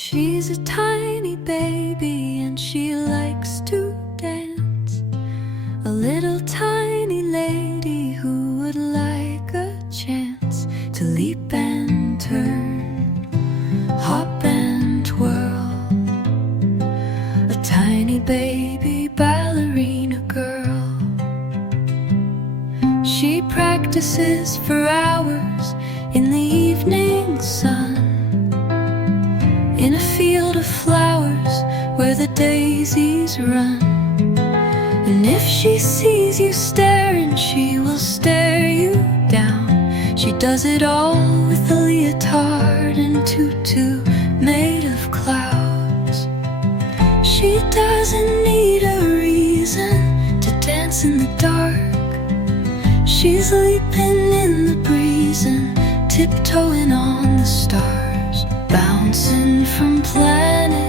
She's a tiny baby and she likes to dance. A little tiny lady who would like a chance to leap and turn, hop and twirl. A tiny baby ballerina girl. She practices for hours in the evening sun, in a field of flowers where the daisies run. And if she sees you staring, she will stare you down. She does it all with a leotard and tutu made of clouds. She doesn't need a reason to dance in the dark. She's leaping in the breeze and tiptoeing on the stars, bouncing from planet